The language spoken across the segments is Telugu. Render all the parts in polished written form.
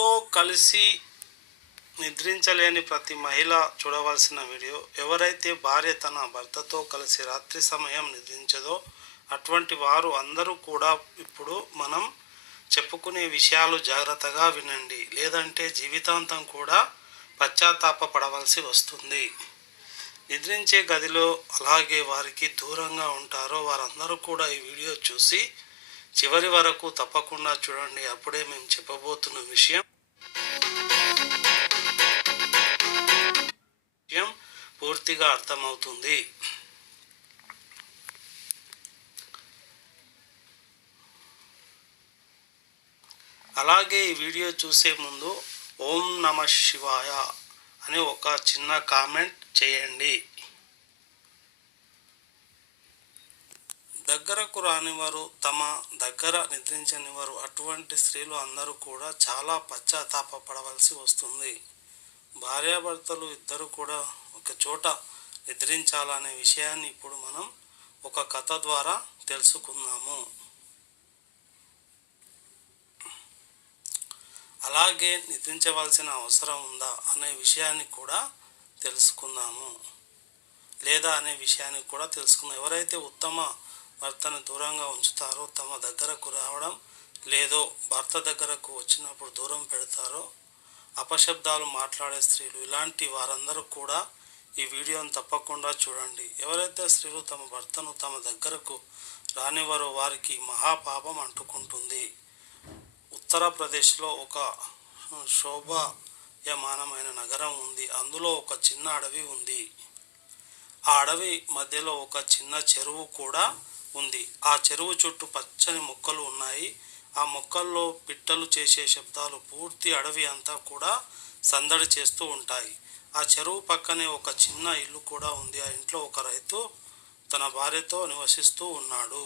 భర్తతో కలిసి నిద్రించలేని ప్రతి మహిళ చూడవలసిన వీడియో. ఎవరైతే భార్య తన భర్తతో కలిసి రాత్రి సమయం నిద్రించదో అటువంటి వారు అందరూ కూడా ఇప్పుడు మనం చెప్పుకునే విషయాలు జాగ్రత్తగా వినండి, లేదంటే జీవితాంతం కూడా పశ్చాత్తాపపడవలసి వస్తుంది. నిద్రించే గదిలో అలాగే వారికి దూరంగా ఉంటారో వారందరూ కూడా ఈ వీడియో చూసి చివరి వరకు తప్పకుండా చూడండి. అప్పుడే మేము చెప్పబోతున్న విషయం పూర్తిగా అర్థమవుతుంది. అలాగే ఈ వీడియో చూసే ముందు ఓం నమ శివాయ అని ఒక చిన్న కామెంట్ చేయండి. దగ్గరకు రానివారు, తమ దగ్గర నిద్రించనివారు, అటువంటి స్త్రీలు అందరూ కూడా చాలా పశ్చాత్తాపపడవలసి వస్తుంది. భార్యాభర్తలు ఇద్దరు కూడా ఒక చోట నిద్రించాలనే విషయాన్ని ఇప్పుడు మనం ఒక కథ ద్వారా తెలుసుకుందాము. అలాగే నిద్రించవలసిన అవసరం ఉందా అనే విషయాన్ని కూడా తెలుసుకుందాము, లేదా అనే విషయాన్ని కూడా తెలుసుకుందాం. ఎవరైతే ఉత్తమ భర్తను దూరంగా ఉంచుతారో, తమ దగ్గరకు రావడం లేదో భర్త దగ్గరకు వచ్చినప్పుడు దూరం పెడతారో, అపశబ్దాలు మాట్లాడే స్త్రీలు, ఇలాంటి వారందరూ కూడా ఈ వీడియోను తప్పకుండా చూడండి. ఎవరైతే స్త్రీలు తమ భర్తను తమ దగ్గరకు రానివారో వారికి మహాపాపం అంటుకుంటుంది. ఉత్తరప్రదేశ్లో ఒక శోభాయమానమైన నగరం ఉంది. అందులో ఒక చిన్న అడవి ఉంది. ఆ అడవి మధ్యలో ఒక చిన్న చెరువు కూడా ఉంది. ఆ చెరువు చుట్టూ పచ్చని మొక్కలు ఉన్నాయి. ఆ మొక్కల్లో పిట్టలు చేసే శబ్దాలు పూర్తి అడవి అంతా కూడా సందడి చేస్తూ ఉంటాయి. ఆ చెరువు పక్కనే ఒక చిన్న ఇల్లు కూడా ఉంది. ఆ ఇంట్లో ఒక రైతు తన భార్యతో నివసిస్తూ ఉన్నాడు.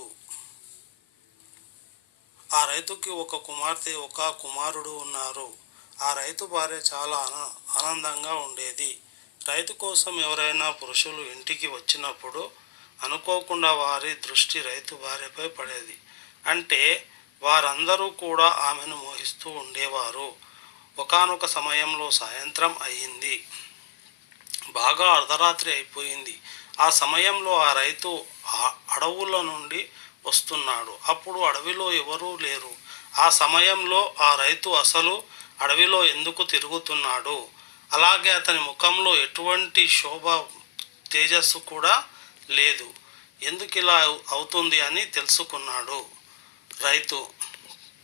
ఆ రైతుకి ఒక కుమార్తె, ఒక కుమారుడు ఉన్నారు. ఆ రైతు భార్య చాలా ఆనందంగా ఉండేది. రైతు కోసం ఎవరైనా పురుషులు ఇంటికి వచ్చినప్పుడు అనుకోకుండా వారి దృష్టి రైతు భార్యపై పడేది. అంటే వారందరూ కూడా ఆమెను మోహిస్తూ ఉండేవారు. ఒకానొక సమయంలో సాయంత్రం అయ్యింది. బాగా అర్ధరాత్రి అయిపోయింది. ఆ సమయంలో ఆ రైతు అడవుల నుండి వస్తున్నాడు. అప్పుడు అడవిలో ఎవరూ లేరు. ఆ సమయంలో ఆ రైతు అసలు అడవిలో ఎందుకు తిరుగుతున్నాడు, అలాగే అతని ముఖంలో ఎటువంటి శోభ తేజస్సు కూడా లేదు, ఎందుకు ఇలా అవుతుంది అని తెలుసుకున్నాడు రైతు.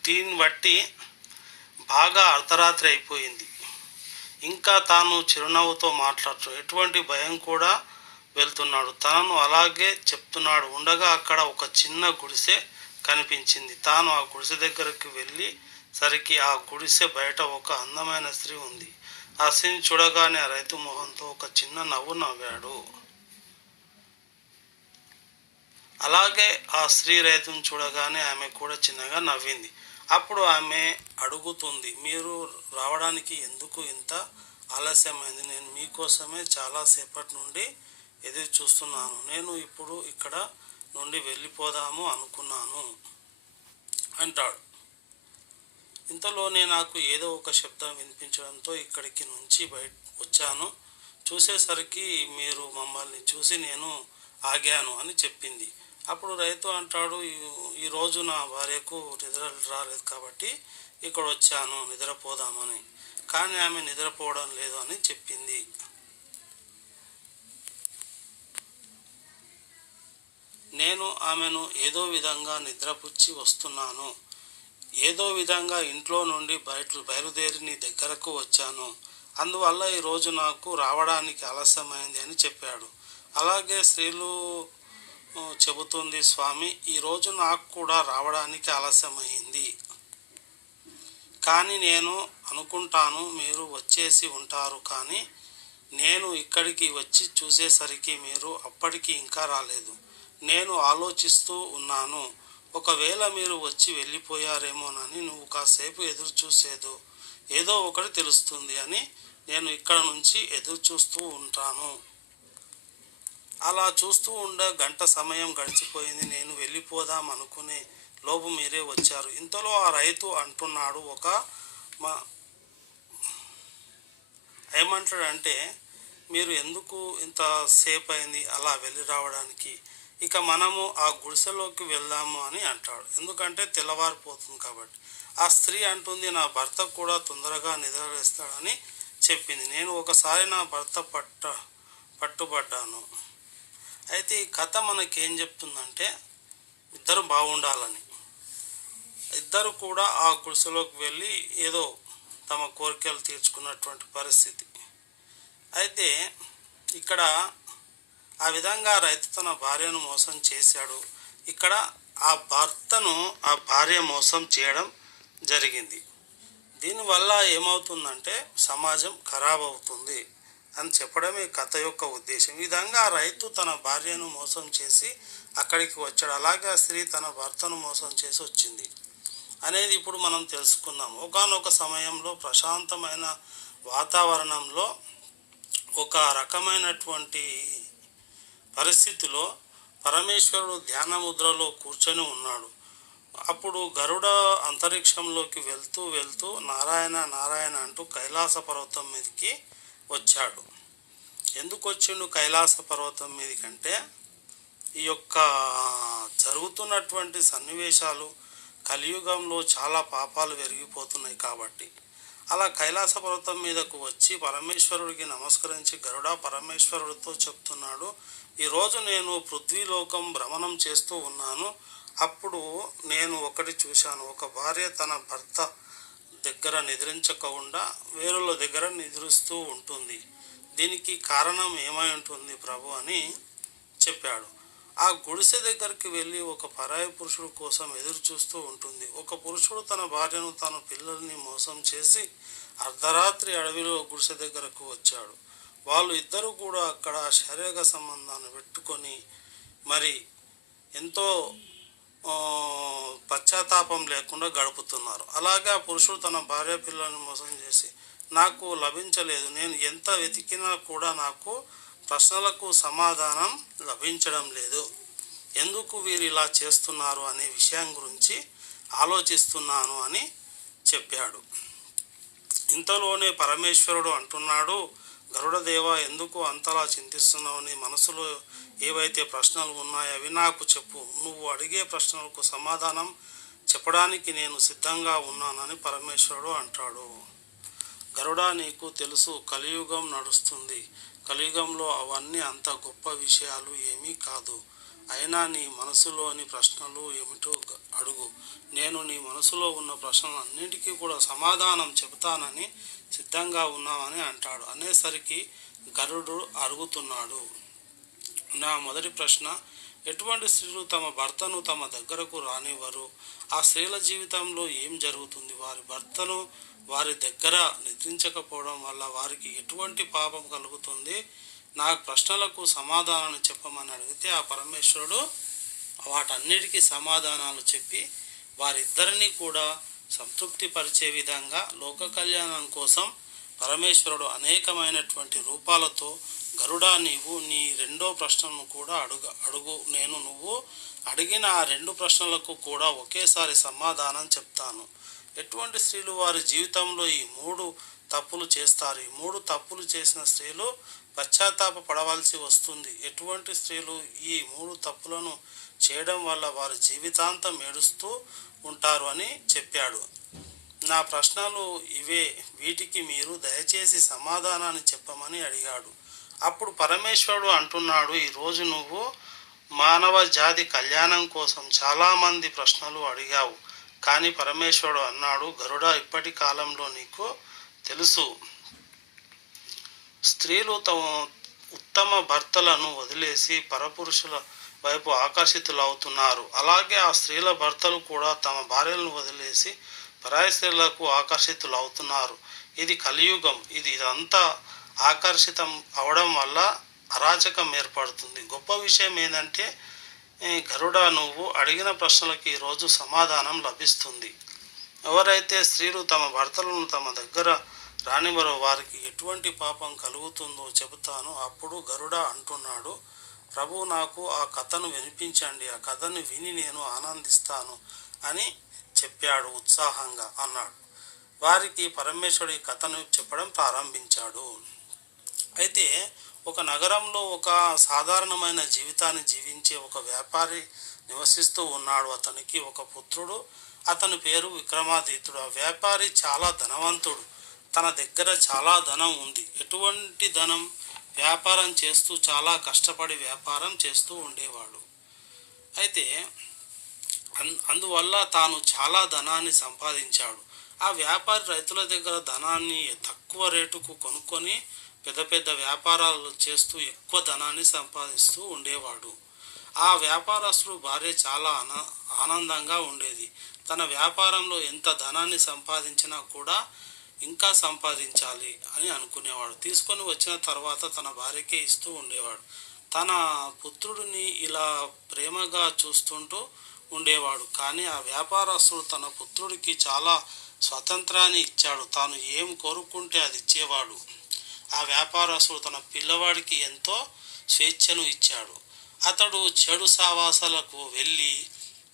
దీన్ని బట్టి బాగా అర్ధరాత్రి అయిపోయింది. ఇంకా తాను చిరునవ్వుతో మాట్లాడుతూ ఎటువంటి భయం కూడా వెళ్తున్నాడు. తనను అలాగే చెప్తున్నాడు ఉండగా అక్కడ ఒక చిన్న గుడిసె కనిపించింది. తాను ఆ గుడిసె దగ్గరికి వెళ్ళి సరికి ఆ గుడిసె బయట ఒక అందమైన స్త్రీ ఉంది. ఆ స్త్రీని చూడగానే ఆ రైతు మొహంతో ఒక చిన్న నవ్వు నవ్వాడు. అలాగే ఆ స్త్రీ రైతును చూడగానే ఆమె కూడా చిన్నగా నవ్వింది. అప్పుడు ఆమె అడుగుతుంది, మీరు రావడానికి ఎందుకు ఇంత ఆలస్యమైంది? నేను మీకోసమే చాలాసేపటి నుండి ఎదురు చూస్తున్నాను. నేను ఇప్పుడు ఇక్కడ నుండి వెళ్ళిపోదాము అనుకున్నాను అంటాడు. ఇంతలోనే నాకు ఏదో ఒక శబ్దం వినిపించడంతో ఇక్కడికి నుంచి వచ్చాను. చూసేసరికి మీరు మమ్మల్ని చూసి నేను ఆగాను అని చెప్పింది. అప్పుడు రైతు అంటాడు, ఈరోజు నా భార్యకు నిద్ర రాలేదు కాబట్టి ఇక్కడ వచ్చాను నిద్రపోదామని. కానీ ఆమె నిద్రపోవడం లేదు అని చెప్పింది. నేను ఆమెను ఏదో విధంగా నిద్రపుచ్చి వస్తున్నాను. ఏదో విధంగా ఇంట్లో నుండి బయలుదేరి నీ దగ్గరకు వచ్చాను. అందువల్ల ఈరోజు నాకు రావడానికి ఆలస్యమైంది అని చెప్పాడు. అలాగే స్త్రీలు చెబుతుంది, స్వామి ఈరోజు నాకు కూడా రావడానికి ఆలస్యమైంది. కానీ నేను అనుకుంటాను మీరు వచ్చేసి ఉంటారు. కానీ నేను ఇక్కడికి వచ్చి చూసేసరికి మీరు అప్పటికి ఇంకా రాలేదు. నేను ఆలోచిస్తూ ఉన్నాను, ఒకవేళ మీరు వచ్చి వెళ్ళిపోయారేమోనని. నువ్వు కాసేపు ఎదురు చూసేదో ఏదో ఒకటి తెలుస్తుంది అని నేను ఇక్కడ నుంచి ఎదురు చూస్తూ ఉంటాను. అలా చూస్తూ గంట సమయం గడిచిపోయింది. నేను వెళ్ళిపోదాం అనుకునే లోపు మీరే వచ్చారు. ఇంతలో ఆ రైతు అంటున్నాడు, ఏమంటాడంటే, మీరు ఎందుకు ఇంత సేపు అయింది అలా వెళ్ళి రావడానికి, ఇక మనము ఆ గుడిసెలోకి వెళ్దాము అని అంటాడు. ఎందుకంటే తెల్లవారిపోతుంది కాబట్టి. ఆ స్త్రీ అంటుంది, నా భర్త కూడా తొందరగా నిద్రలేస్తాడని చెప్పింది. నేను ఒకసారి నా భర్త పట్టుబడ్డాను. అయితే ఈ కథ మనకేం చెప్తుందంటే, ఇద్దరు బాగుండాలని, ఇద్దరు కూడా ఆ గుడిసెలోకి వెళ్ళి ఏదో తమ కోరికలు తీర్చుకున్నటువంటి పరిస్థితి. అయితే ఇక్కడ ఆ విధంగా రైతు తన భార్యను మోసం చేశాడు. ఇక్కడ ఆ భర్తను ఆ భార్య మోసం చేయడం జరిగింది. దీనివల్ల ఏమవుతుందంటే సమాజం ఖరాబ్ అవుతుంది అని చెప్పడమే కథ యొక్క ఉద్దేశం. ఈ విధంగా రైతు తన భార్యను మోసం చేసి అక్కడికి వచ్చాడు. అలాగే ఆ స్త్రీ తన భర్తను మోసం చేసి వచ్చింది అనేది ఇప్పుడు మనం తెలుసుకుందాం. ఒకానొక సమయంలో ప్రశాంతమైన వాతావరణంలో ఒక రకమైనటువంటి పరిస్థితిలో పరమేశ్వరుడు ధ్యాన ముద్రలో కూర్చొని ఉన్నాడు. అప్పుడు గరుడ అంతరిక్షంలోకి వెళ్తూ వెళ్తూ నారాయణ నారాయణ అంటూ కైలాస పర్వతం మీదకి వచ్చాడు. ఎందుకు వచ్చిండు కైలాస పర్వతం మీదకంటే, ఈ యొక్క జరుగుతున్నటువంటి సన్నివేశాలు కలియుగంలో చాలా పాపాలు పెరిగిపోతున్నాయి కాబట్టి. అలా కైలాస పర్వతం మీదకు వచ్చి పరమేశ్వరుడికి నమస్కరించి గరుడ పరమేశ్వరుడితో చెప్తున్నాడు, ఈరోజు నేను పృథ్వీలోకం భ్రమణం చేస్తూ ఉన్నాను. అప్పుడు నేను ఒకటి చూశాను, ఒక భార్య తన భర్త దగ్గర నిద్రించకుండా వేరుల దగ్గర నిద్రిస్తూ ఉంటుంది. దీనికి కారణం ఏమై ఉంటుంది ప్రభు అని చెప్పాడు. ఆ గుడిసె దగ్గరికి వెళ్ళి ఒక పరాయి పురుషుడు కోసం ఎదురు చూస్తూ ఉంటుంది. ఒక పురుషుడు తన భార్యను తన పిల్లల్ని మోసం చేసి అర్ధరాత్రి అడవిలో గుడిసె దగ్గరకు వచ్చాడు. వాళ్ళు ఇద్దరు కూడా అక్కడ శారీరక సంబంధాన్ని పెట్టుకొని మరి ఎంతో పశ్చాత్తాపం లేకుండా గడుపుతున్నారు. అలాగే ఆ పురుషుడు తన భార్య పిల్లల్ని మోసం చేసి నాకు లభించలేదు, నేను ఎంత వెతికినా కూడా నాకు ప్రశ్నలకు సమాధానం లభించడం లేదు, ఎందుకు వీరు ఇలా చేస్తున్నారు అనే విషయం గురించి ఆలోచిస్తున్నాను అని చెప్పాడు. ఇంతలోనే పరమేశ్వరుడు అంటున్నాడు, గరుడదేవ ఎందుకు అంతలా చింతిస్తున్నావు? నీ మనసులో ఏవైతే ప్రశ్నలు ఉన్నాయో అవి నాకు చెప్పు. నువ్వు అడిగే ప్రశ్నలకు సమాధానం చెప్పడానికి నేను సిద్ధంగా ఉన్నానని పరమేశ్వరుడు అంటాడు. గరుడా, నీకు తెలుసు కలియుగం నడుస్తుంది. కలియుగంలో అవన్నీ అంత గొప్ప విషయాలు ఏమీ కాదు. అయినా నీ మనసులోని ప్రశ్నలు ఏమిటో అడుగు. నేను నీ మనసులో ఉన్న ప్రశ్నలన్నింటికీ కూడా సమాధానం చెబుతానని సిద్ధంగా ఉన్నామని అంటాడు. అనేసరికి గరుడు అడుగుతున్నాడు, నా మొదటి ప్రశ్న, ఎటువంటి స్త్రీలు తమ భర్తను తమ దగ్గరకు రానివ్వరు? ఆ స్త్రీల జీవితంలో ఏం జరుగుతుంది? వారి భర్తను వారి దగ్గర నిద్రించకపోవడం వల్ల వారికి ఎటువంటి పాపం కలుగుతుంది? నా ప్రశ్నలకు సమాధానాన్ని చెప్పమని అడిగితే ఆ పరమేశ్వరుడు వాటన్నిటికీ సమాధానాలు చెప్పి వారిద్దరినీ కూడా సంతృప్తి పరిచే విధంగా లోక కళ్యాణం కోసం పరమేశ్వరుడు అనేకమైనటువంటి రూపాలతో గరుడా, నీవు నీ రెండో ప్రశ్నను కూడా అడుగు. నేను నువ్వు అడిగిన ఆ రెండు ప్రశ్నలకు కూడా ఒకేసారి సమాధానం చెప్తాను. ఎటువంటి స్త్రీలు వారి జీవితంలో ఈ మూడు తప్పులు చేస్తారు? ఈ మూడు తప్పులు చేసిన స్త్రీలు పశ్చాత్తాప పడవలసి వస్తుంది. ఎటువంటి స్త్రీలు ఈ మూడు తప్పులను చేయడం వల్ల వారి జీవితాంతం ఏడుస్తూ ఉంటారు అని చెప్పాడు. నా ప్రశ్నలు ఇవే, వీటికి మీరు దయచేసి సమాధానాన్ని చెప్పమని అడిగాడు. అప్పుడు పరమేశ్వరుడు అంటున్నాడు, ఈరోజు నువ్వు మానవ జాతి కళ్యాణం కోసం చాలామంది ప్రశ్నలు అడిగావు. కానీ పరమేశ్వరుడు అన్నాడు, గరుడ, ఇప్పటి కాలంలో నీకు తెలుసు స్త్రీలు తమ ఉత్తమ భర్తలను వదిలేసి పరపురుషుల వైపు ఆకర్షితులవుతున్నారు. అలాగే ఆ స్త్రీల భర్తలు కూడా తమ భార్యలను వదిలేసి పరాయి స్త్రీలకు ఆకర్షితులవుతున్నారు. ఇది కలియుగం. ఇదంతా ఆకర్షితం అవడం వల్ల అరాచకం ఏర్పడుతుంది. గొప్ప విషయం ఏంటంటే గరుడ, నువ్వు అడిగిన ప్రశ్నలకు ఈరోజు సమాధానం లభిస్తుంది. ఎవరైతే స్త్రీలు తమ భర్తలను తమ దగ్గర రానివ్వరో వారికి ఎటువంటి పాపం కలుగుతుందో చెబుతాను. అప్పుడు గరుడ అంటున్నాడు, ప్రభు, నాకు ఆ కథను వినిపించండి, ఆ కథను విని నేను ఆనందిస్తాను అని చెప్పాడు. ఉత్సాహంగా అన్నాడు. వారికి పరమేశ్వరుడి కథను చెప్పడం ప్రారంభించాడు. అయితే ఒక నగరంలో ఒక సాధారణమైన జీవితాన్ని జీవించే ఒక వ్యాపారి నివసిస్తూ ఉన్నాడు. అతనికి ఒక పుత్రుడు. అతని పేరు విక్రమాదిత్యుడు. ఆ వ్యాపారి చాలా ధనవంతుడు. తన దగ్గర చాలా ధనం ఉంది. ఎటువంటి ధనం? వ్యాపారం చేస్తూ చాలా కష్టపడి వ్యాపారం చేస్తూ ఉండేవాడు. అయితే అందువల్ల తాను చాలా ధనాన్ని సంపాదించాడు. ఆ వ్యాపారి రైతుల దగ్గర ధనాన్ని తక్కువ రేటుకు కొనుక్కొని పెద్ద పెద్ద వ్యాపారాలు చేస్తూ ఎక్కువ ధనాన్ని సంపాదిస్తూ ఉండేవాడు. ఆ వ్యాపారస్తుడు భార్య చాలా ఆనందంగా ఉండేది. తన వ్యాపారంలో ఎంత ధనాన్ని సంపాదించినా కూడా ఇంకా సంపాదించాలి అని అనుకునేవాడు. తీసుకొని వచ్చిన తర్వాత తన భార్యకే ఇస్తూ ఉండేవాడు. తన పుత్రుడిని ఇలా ప్రేమగా చూస్తుంటూ ఉండేవాడు. కానీ ఆ వ్యాపారస్తుడు తన పుత్రుడికి చాలా స్వాతంత్రాన్ని ఇచ్చాడు. తాను ఏం కోరుకుంటే అది ఇచ్చేవాడు. ఆ వ్యాపారస్తుడు తన పిల్లవాడికి ఎంతో స్వేచ్ఛను ఇచ్చాడు. అతడు చెడు సావాసాలకు వెళ్ళి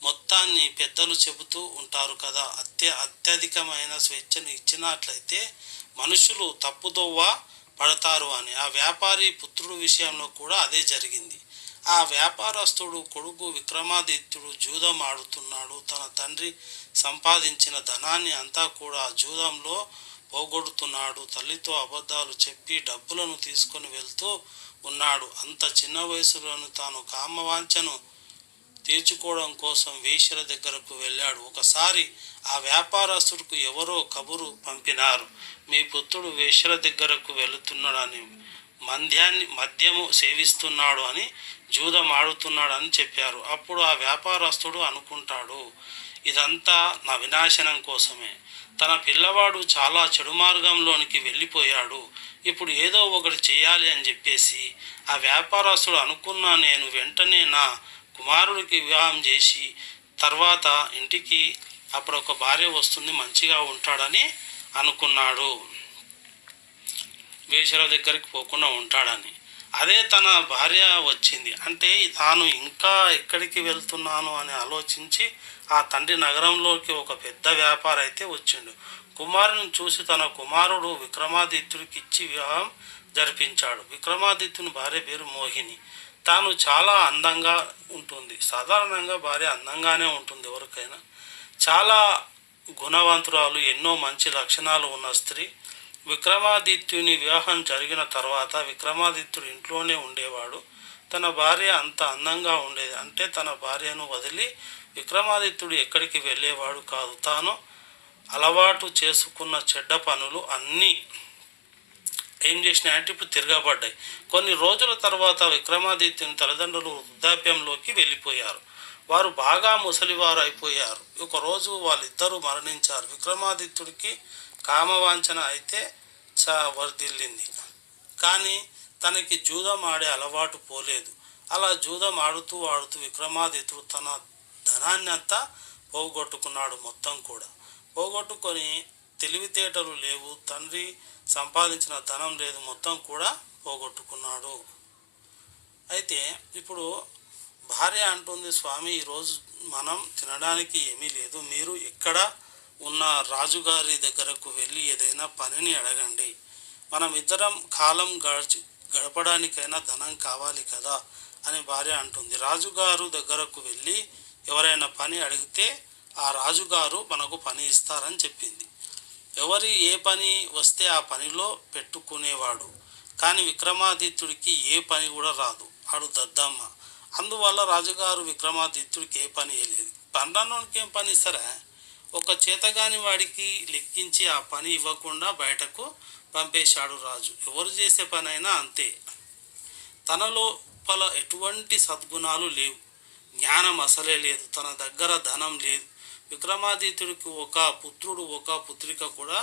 మొత్తాన్ని పెద్దలు చెబుతూ ఉంటారు కదా, అత్యధికమైన స్వేచ్ఛను ఇచ్చినట్లయితే మనుషులు తప్పుదోవ పడతారు అని. ఆ వ్యాపారి పుత్రుడు విషయంలో కూడా అదే జరిగింది. ఆ వ్యాపారస్తుడు కొడుకు విక్రమాదిత్యుడు జూదం ఆడుతున్నాడు. తన తండ్రి సంపాదించిన ధనాన్ని అంతా కూడా జూదంలో పోగొడుతున్నాడు. తల్లితో అబద్ధాలు చెప్పి డబ్బులను తీసుకొని వెళ్తూ ఉన్నాడు. అంత చిన్న వయసులోను తాను కామవాంఛను తీర్చుకోవడం కోసం వేశ్యల దగ్గరకు వెళ్ళాడు. ఒకసారి ఆ వ్యాపారస్తుడికి ఎవరో కబురు పంపినారు. మీ పుత్రుడు వేశ్యల దగ్గరకు వెళుతున్నాడని, మద్యము సేవిస్తున్నాడు అని, జూదం ఆడుతున్నాడు అని చెప్పారు. అప్పుడు ఆ వ్యాపారస్తుడు అనుకుంటాడు, ఇదంతా నా వినాశనం కోసమే. తన పిల్లవాడు చాలా చెడు మార్గంలోనికి వెళ్ళిపోయాడు. ఇప్పుడు ఏదో ఒకటి చేయాలి అని చెప్పేసి ఆ వ్యాపారస్తుడు అనుకున్నా, నేను వెంటనే నా కుమారుడికి వివాహం చేసి తర్వాత ఇంటికి అప్పుడు ఒక భార్య వస్తుంది, మంచిగా ఉంటాడని అనుకున్నాడు. వేశ్యల దగ్గరికి పోకుండా ఉంటాడని. అదే తన భార్య వచ్చింది. అంటే తాను ఇంకా ఎక్కడికి వెళ్తున్నాను అని ఆలోచించి ఆ తండ్రి నగరంలోకి ఒక పెద్ద వ్యాపారి అయితే వచ్చిండు. కుమారుని చూసి తన కుమారుడు విక్రమాదిత్యుడికి ఇచ్చి వివాహం జరిపించాడు. విక్రమాదిత్యుని భార్య పేరు మోహిని. తాను చాలా అందంగా ఉంటుంది. సాధారణంగా భార్య అందంగానే ఉంటుంది ఎవరికైనా. చాలా గుణవంతురాలు, ఎన్నో మంచి లక్షణాలు ఉన్న స్త్రీ. విక్రమాదిత్యుని వివాహం జరిగిన తర్వాత విక్రమాదిత్యుడు ఇంట్లోనే ఉండేవాడు. తన భార్య అంత అందంగా ఉండేది. అంటే తన భార్యను వదిలి విక్రమాదిత్యుడు ఎక్కడికి వెళ్ళేవాడు కాదు. తాను అలవాటు చేసుకున్న చెడ్డ పనులు అన్నీ ఏం చేసినాయంటే ఇప్పుడు తిరగబడ్డాయి. కొన్ని రోజుల తర్వాత విక్రమాదిత్యుని తల్లిదండ్రులు వృద్ధాప్యంలోకి వెళ్ళిపోయారు. వారు బాగా ముసలివారు అయిపోయారు. ఒకరోజు వాళ్ళిద్దరూ మరణించారు. విక్రమాదిత్యుడికి కామవాంఛన అయితే వర్ధిల్లింది. కానీ తనకి జూదం ఆడే అలవాటు పోలేదు. అలా జూదం ఆడుతూ విక్రమాదిత్యుడు తన ధనాన్ని అంతా పోగొట్టుకున్నాడు. మొత్తం కూడా పోగొట్టుకొని తెలివితేటలు లేవు, తండ్రి సంపాదించిన ధనం లేదు, మొత్తం కూడా పోగొట్టుకున్నాడు. అయితే ఇప్పుడు భార్య అంటుంది, స్వామి ఈరోజు మనం తినడానికి ఏమీ లేదు, మీరు ఎక్కడ ఉన్న రాజుగారి దగ్గరకు వెళ్ళి ఏదైనా పనిని అడగండి, మనం ఇద్దరం కాలం గడపడానికైనా ధనం కావాలి కదా అని భార్య అంటుంది. రాజుగారు దగ్గరకు వెళ్ళి ఎవరైనా పని అడిగితే ఆ రాజుగారు మనకు పని ఇస్తారని చెప్పింది. ఏ పని వస్తే ఆ పనిలో పెట్టుకునేవాడు. కానీ విక్రమాదిత్యుడికి ఏ పని కూడా రాదు, ఆడు దద్దమ్మ. అందువల్ల రాజుగారు విక్రమాదిత్యుడికి ఏ పని వేయలేదు. పన్నోనికి ఏం పని ఇస్తారా? ఒక చేతగాని వాడికి లెక్కించి ఆ పని ఇవ్వకుండా బయటకు పంపేశాడు రాజు. ఎవరు చేసే పని అయినా అంతే. తన లోపల ఎటువంటి సద్గుణాలు లేవు, జ్ఞానం అసలే లేదు, తన దగ్గర ధనం లేదు. విక్రమాదిత్యుడికి ఒక పుత్రుడు ఒక పుత్రిక కూడా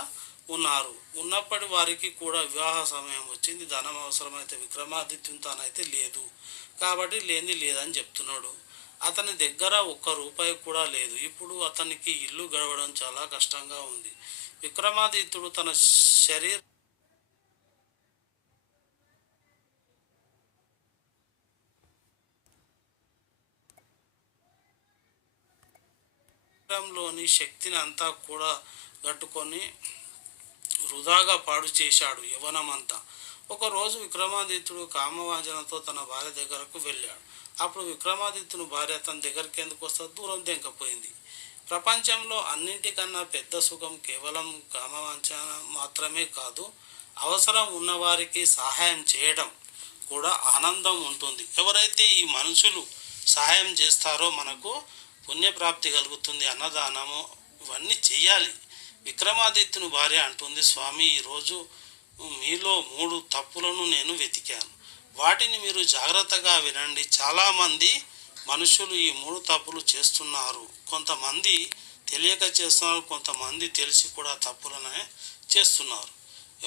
ఉన్నారు. ఉన్నప్పటి వారికి కూడా వివాహ సమయం వచ్చింది. ధనం అవసరమైతే విక్రమాదిత్యుని తానైతే లేదు కాబట్టి లేదని చెప్తున్నాడు. అతని దగ్గర ఒక్క రూపాయి కూడా లేదు. ఇప్పుడు అతనికి ఇల్లు గడవడం చాలా కష్టంగా ఉంది. విక్రమాదిత్యుడు తన శరీరంలోని శక్తిని అంతా కూడా గట్టుకొని వృధాగా పాడు చేశాడు యవ్వనమంతా. ఒకరోజు విక్రమాదిత్యుడు కామవాంఛనతో తన భార్య దగ్గరకు వెళ్ళాడు. అప్పుడు విక్రమాదిత్యుని భార్య తన దగ్గరికి ఎందుకు వస్తే దూరం తెంకపోయింది. ప్రపంచంలో అన్నింటికన్నా పెద్ద సుఖం కేవలం కామవాంఛన మాత్రమే కాదు, అవసరం ఉన్నవారికి సహాయం చేయడం కూడా ఆనందం ఉంటుంది. ఎవరైతే ఈ మనుషులు సహాయం చేస్తారో మనకు పుణ్యప్రాప్తి కలుగుతుంది, అన్నదానము ఇవన్నీ చెయ్యాలి. విక్రమాదిత్యుని భార్య అంటుంది, స్వామి, ఈరోజు మీలో 3 తప్పులను నేను వెతికాను. వాటిని మీరు జాగ్రత్తగా వినండి. చాలామంది మనుషులు ఈ 3 తప్పులు చేస్తున్నారు. కొంతమంది తెలియక చేస్తున్నారు, కొంతమంది తెలిసి కూడా తప్పులనే చేస్తున్నారు.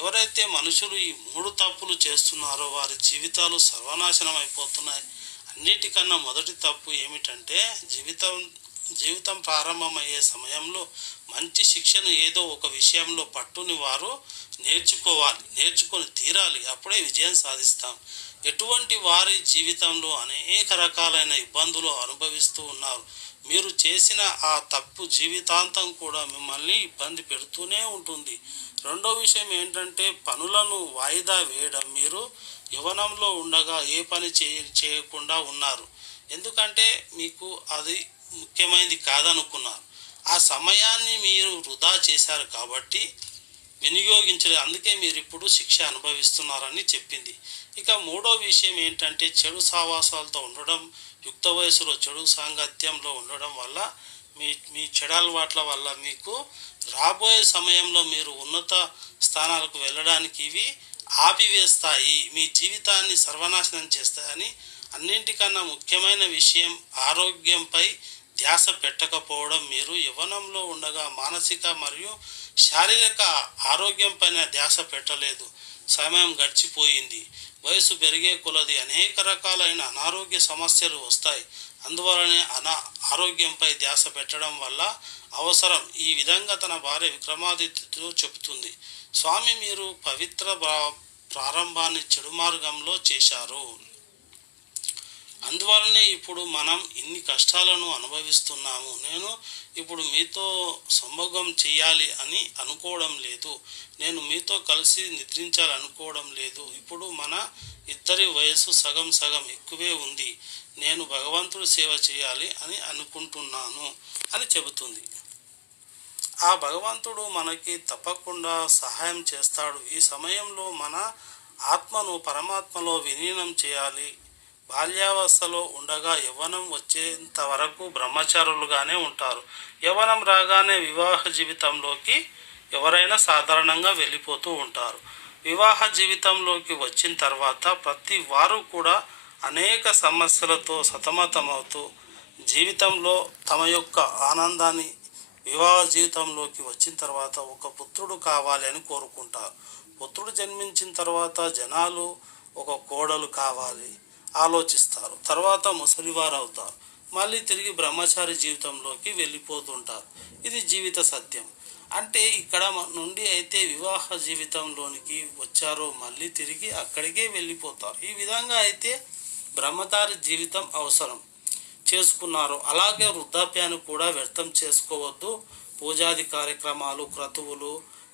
ఎవరైతే మనుషులు ఈ 3 తప్పులు చేస్తున్నారో వారి జీవితాలు సర్వనాశనం అయిపోతున్నాయి. అన్నిటికన్నా మొదటి తప్పు ఏమిటంటే జీవితం ప్రారంభమయ్యే సమయంలో మంచి శిక్షను ఏదో ఒక విషయంలో పట్టుని వారు నేర్చుకొని తీరాలి. అప్పుడే విజయం సాధిస్తాం. ఎటువంటి వారి జీవితంలో అనేక రకాలైన ఇబ్బందులు అనుభవిస్తూ ఉన్నారు. మీరు చేసిన ఆ తప్పు జీవితాంతం కూడా మిమ్మల్ని ఇబ్బంది పెడుతూనే ఉంటుంది. రెండో విషయం ఏంటంటే పనులను వాయిదా వేయడం. మీరు యవ్వనంలో ఉండగా ఏ పని చేయకుండా ఉన్నారు, ఎందుకంటే మీకు అది ముఖ్యమైనది కాదనుకున్నారు. ఆ సమయాన్ని మీరు వృధా చేశారు కాబట్టి వినియోగించలేదు, అందుకే మీరు ఇప్పుడు శిక్ష అనుభవిస్తున్నారని చెప్పింది. ఇక మూడో విషయం ఏంటంటే చెడు సావాసాలతో ఉండడం, యుక్త వయసులో చెడు సాంగత్యంలో ఉండడం వల్ల మీ చెడు అలవాట్ల వల్ల మీకు రాబోయే సమయంలో మీరు ఉన్నత స్థానాలకు వెళ్ళడానికి ఇవి ఆపివేస్తాయి, మీ జీవితాన్ని సర్వనాశనం చేస్తాయని. అన్నింటికన్నా ముఖ్యమైన విషయం ఆరోగ్యంపై ధ్యాస పెట్టకపోవడం. మీరు యవ్వనంలో ఉండగా మానసిక మరియు శారీరక ఆరోగ్యం పైన ధ్యాస పెట్టలేదు. సమయం గడిచిపోయింది, వయసు పెరిగే కొలది అనేక రకాలైన అనారోగ్య సమస్యలు వస్తాయి. అందువలనే ఆరోగ్యంపై ధ్యాస పెట్టడం వల్ల అవసరం. ఈ విధంగా తన భార్య విక్రమాదిత్యుతో చెబుతుంది, స్వామి, మీరు పవిత్ర ప్రారంభాన్ని చెడు మార్గంలో చేశారు. అందువలనే ఇప్పుడు మనం ఇన్ని కష్టాలను అనుభవిస్తున్నాము. నేను ఇప్పుడు మీతో సంభోగం చేయాలి అని అనుకోవడం లేదు, నేను మీతో కలిసి నిద్రించాలి అనుకోవడం లేదు. ఇప్పుడు మన ఇద్దరి వయసు సగం ఎక్కువే ఉంది. నేను భగవంతుడి సేవ చేయాలి అని అనుకుంటున్నాను అని చెబుతుంది. ఆ భగవంతుడు మనకి తప్పకుండా సహాయం చేస్తాడు. ఈ సమయంలో మన ఆత్మను పరమాత్మలో విలీనం చేయాలి. బాల్యావస్థలో ఉండగా యవ్వనం వచ్చేంత వరకు బ్రహ్మచారులుగానే ఉంటారు. యవ్వనం రాగానే వివాహ జీవితంలోకి ఎవరైనా సాధారణంగా వెళ్ళిపోతూ ఉంటారు. వివాహ జీవితంలోకి వచ్చిన తర్వాత ప్రతి వారు కూడా అనేక సమస్యలతో సతమతమవుతూ జీవితంలో తమ యొక్క ఆనందాన్ని వివాహ జీవితంలోకి వచ్చిన తర్వాత ఒక పుత్రుడు కావాలి అని కోరుకుంటారు. పుత్రుడు జన్మించిన తర్వాత జనాలు ఒక కోడలు కావాలి ఆలోచిస్తారు. తర్వాత ముసలివారు అవుతారు, మళ్ళీ తిరిగి బ్రహ్మచారి జీవితంలోకి వెళ్ళిపోతుంటారు. ఇది జీవిత సత్యం. అంటే ఇక్కడ నుండి అయితే వివాహ జీవితంలోనికి వచ్చారో మళ్ళీ తిరిగి అక్కడికే వెళ్ళిపోతారు. ఈ విధంగా అయితే బ్రహ్మచారి జీవితం అవసరం చేసుకున్నారు. అలాగే వృద్ధాప్యాన్ని కూడా వ్యర్థం చేసుకోవద్దు. పూజాది కార్యక్రమాలు, క్రతువులు,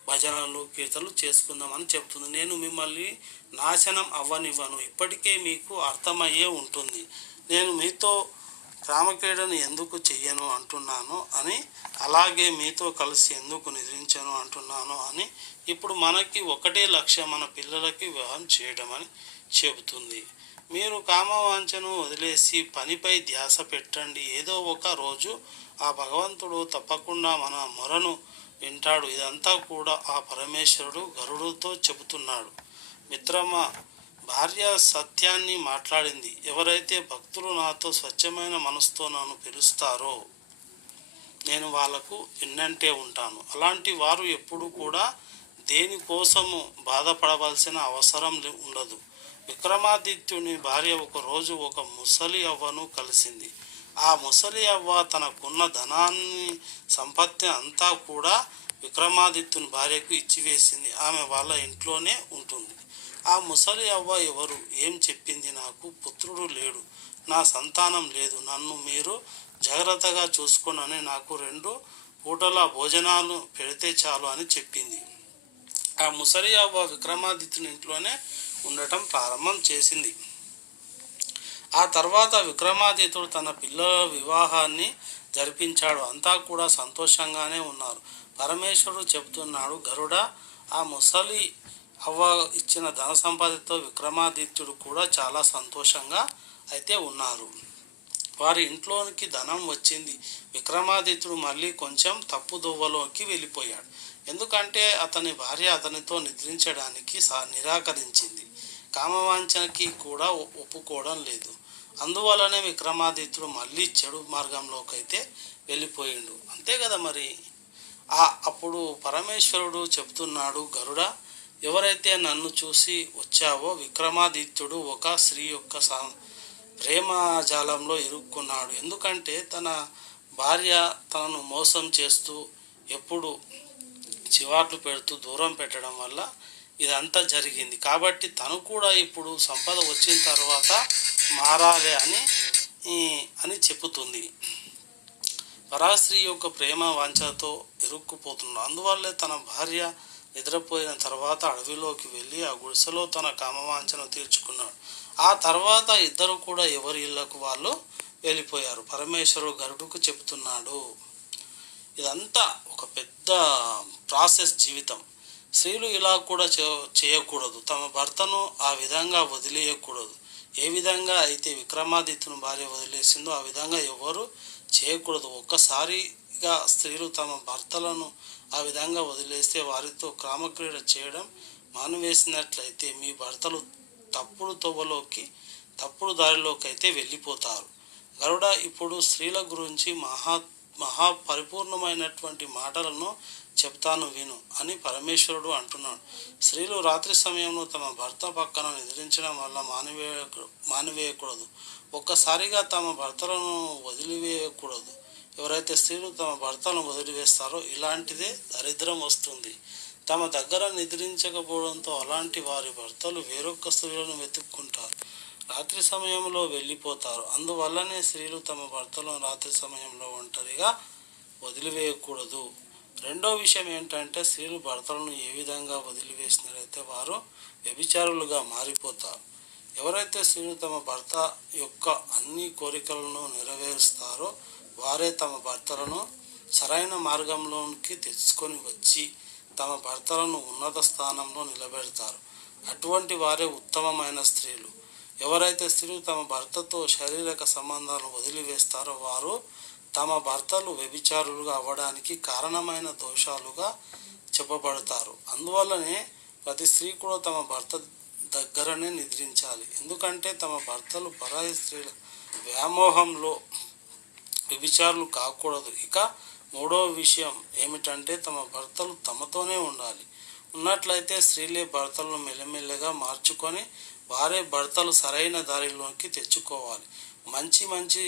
భజనలు, కీర్తనలు చేసుకుందామని చెప్తుంది. నేను మిమ్మల్ని నాశనం అవ్వనివ్వను, ఇప్పటికే మీకు అర్థమయ్యే ఉంటుంది. నేను మీతో రామక్రీడను ఎందుకు చెయ్యను అంటున్నాను అని, అలాగే మీతో కలిసి ఎందుకు నిద్రించను అంటున్నాను అని. ఇప్పుడు మనకి ఒకటే లక్ష్యం, మన పిల్లలకి వివాహం చేయడం అని చెబుతుంది. మీరు కామవాంఛను వదిలేసి పనిపై ధ్యాస పెట్టండి. ఏదో ఒక రోజు ఆ భగవంతుడు తప్పకుండా మన మొరను వింటాడు. ఇదంతా కూడా ఆ పరమేశ్వరుడు గరుడుతో చెబుతున్నాడు. మిత్రమా, భార్య సత్యాన్ని మాట్లాడింది. ఎవరైతే భక్తులు నాతో స్వచ్ఛమైన మనసుతో నన్ను పిలుస్తారో నేను వాళ్లకు విన్నంటే ఉంటాను. అలాంటి వారు ఎప్పుడు కూడా దేనికోసము బాధపడవలసిన అవసరం ఉండదు. విక్రమాదిత్యుని భార్య ఒకరోజు ఒక ముసలి అవ్వను కలిసింది. ఆ ముసలి అవ్వ తనకున్న ధనాన్ని, సంపత్తి అంతా కూడా విక్రమాదిత్యుని భార్యకు ఇచ్చివేసింది. ఆమె వాళ్ళ ఇంట్లోనే ఉంటుంది. ఆ ముసలి అవ్వ ఎవరు? ఏం చెప్పింది? నాకు పుత్రుడు లేడు, నా సంతానం లేదు, నన్ను మీరు జాగ్రత్తగా చూసుకోనని నాకు 2 పూటల భోజనాలు పెడితే చాలు అని చెప్పింది. ఆ ముసలి అవ్వ విక్రమాదిత్యుని ఇంట్లోనే ఉండటం ప్రారంభం చేసింది. ఆ తర్వాత విక్రమాదిత్యుడు తన పిల్లల వివాహాన్ని జరిపించాడు. అంతా కూడా సంతోషంగానే ఉన్నారు. పరమేశ్వరుడు చెబుతున్నాడు, గరుడ, ఆ ముసలి అవ్వ ఇచ్చిన ధన సంపదతో విక్రమాదిత్యుడు కూడా చాలా సంతోషంగా అయితే ఉన్నారు. వారి ఇంట్లోనికి ధనం వచ్చింది. విక్రమాదిత్యుడు మళ్ళీ కొంచెం తప్పుదోవలోకి వెళ్ళిపోయాడు. ఎందుకంటే అతని భార్య అతనితో నిద్రించడానికి నిరాకరించింది. కామవాంఛనకి కూడా ఒప్పుకోవడం లేదు. అందువల్లనే విక్రమాదిత్యుడు మళ్ళీ చెడు మార్గంలోకి అయితే వెళ్ళిపోయిండు. అంతే కదా మరి. అప్పుడు పరమేశ్వరుడు చెప్తున్నాడు, గరుడ, ఎవరైతే నన్ను చూసి వచ్చావో విక్రమాదిత్యుడు ఒక స్త్రీ యొక్క ప్రేమజాలంలో ఇరుక్కున్నాడు. ఎందుకంటే తన భార్య తనను మోసం చేస్తూ ఎప్పుడు చివాట్లు పెడుతూ దూరం పెట్టడం వల్ల ఇదంతా జరిగింది. కాబట్టి తను కూడా ఇప్పుడు సంపద వచ్చిన తర్వాత మారాలి అని చెప్పుతుంది. పరాస్త్రీ యొక్క ప్రేమ వాంఛతో ఇరుక్కుపోతున్నాడు. అందువల్లే తన భార్య నిద్రపోయిన తర్వాత అడవిలోకి వెళ్ళి ఆ గుడిసెలో తన కామవాంఛను తీర్చుకున్నాడు. ఆ తర్వాత ఇద్దరు కూడా ఎవరి ఇళ్లకు వాళ్ళు వెళ్ళిపోయారు. పరమేశ్వరుడు గరుడుకు చెబుతున్నాడు, ఇదంతా ఒక పెద్ద ప్రాసెస్ జీవితం. స్త్రీలు ఇలా కూడా చేయకూడదు. తమ భర్తను ఆ విధంగా వదిలేయకూడదు. ఏ విధంగా అయితే విక్రమాదిత్యుని భార్య వదిలేసిందో ఆ విధంగా ఎవరు చేయకూడదు. ఒక్కసారిగా స్త్రీలు తమ భర్తలను ఆ విధంగా వదిలేస్తే వారితో కామక్రీడ చేయడం మానివేసినట్లయితే మీ భర్తలు తప్పుడు దారిలోకి అయితే వెళ్ళిపోతారు. గరుడ, ఇప్పుడు స్త్రీల గురించి మహా పరిపూర్ణమైనటువంటి మాటలను చెప్తాను విను అని పరమేశ్వరుడు అంటున్నాడు. స్త్రీలు రాత్రి సమయంలో తమ భర్త పక్కన నిద్రించడం వల్ల మానివేయకూడదు. ఒక్కసారిగా తమ భర్తలను వదిలివేయకూడదు. ఎవరైతే స్త్రీలు తమ భర్తలను వదిలివేస్తారో ఇలాంటిదే దరిద్రం వస్తుంది. తమ దగ్గర నిద్రించకపోవడంతో అలాంటి వారి భర్తలు వేరొక స్త్రీలను వెతుక్కుంటారు. రాత్రి సమయంలో వెళ్ళిపోతారు. అందువల్లనే స్త్రీలు తమ భర్తలను రాత్రి సమయంలో ఒంటరిగా వదిలివేయకూడదు. రెండో విషయం ఏంటంటే, స్త్రీలు భర్తలను ఏ విధంగా వదిలివేసినట్లయితే వారు వ్యభిచారులుగా మారిపోతారు. ఎవరైతే స్త్రీలు తమ భర్త యొక్క అన్ని కోరికలను నెరవేరుస్తారో వారే తమ భర్తలను సరైన మార్గంలోనికి తెచ్చుకొని వచ్చి తమ భర్తలను ఉన్నత స్థానంలో నిలబెడతారు. అటువంటి వారే ఉత్తమమైన స్త్రీలు. ఎవరైతే స్త్రీలు తమ భర్తతో శారీరక సంబంధాలను వదిలివేస్తారో వారు తమ భర్తలు వ్యభిచారులుగా అవ్వడానికి కారణమైన దోషాలుగా చెప్పబడతారు. అందువల్లనే ప్రతి స్త్రీ కూడా తమ భర్త దగ్గరనే నిద్రించాలి. ఎందుకంటే తమ భర్తలు పరాయి స్త్రీల వ్యామోహంలో వ్యభిచారులు కాకూడదు. ఇక మూడవ విషయం ఏమిటంటే, తమ భర్తలు తమతోనే ఉండాలి. ఉన్నట్లయితే స్త్రీలే భర్తలను మెల్లమెల్లగా మార్చుకొని వారే భర్తలు సరైన దారిలోకి తెచ్చుకోవాలి. మంచి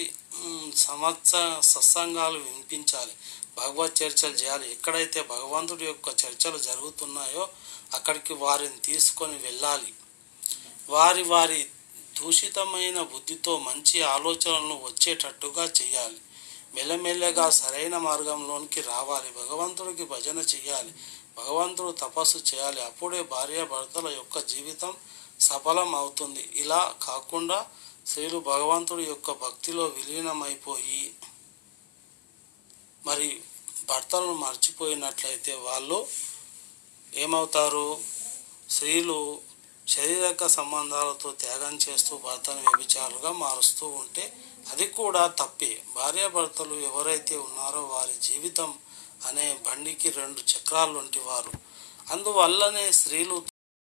సత్సంగాలు వినిపించాలి. భగవత్ చర్చలు చేయాలి. ఎక్కడైతే భగవంతుడి యొక్క చర్చలు జరుగుతున్నాయో అక్కడికి వారిని తీసుకొని వెళ్ళాలి. వారి దూషితమైన బుద్ధితో మంచి ఆలోచనలను వచ్చేటట్టుగా చేయాలి. మెల్లమెల్లగా సరైన మార్గంలోనికి రావాలి. భగవంతుడికి భజన చేయాలి. భగవంతుడు తపస్సు చేయాలి. అప్పుడే భార్యాభర్తల యొక్క జీవితం సఫలం అవుతుంది. ఇలా కాకుండా స్త్రీలు భగవంతుడి యొక్క భక్తిలో విలీనమైపోయి మరి భర్తలను మర్చిపోయినట్లయితే వాళ్ళు ఏమవుతారు? స్త్రీలు శారీరక సంబంధాలతో త్యాగం చేస్తూ భర్తను వ్యభిచారులుగా మారుస్తూ ఉంటే అది కూడా తప్పే. భార్యాభర్తలు ఎవరైతే ఉన్నారో వారి జీవితం అనే బండికి 2 చక్రాలు వంటి వారు. అందువల్లనే స్త్రీలు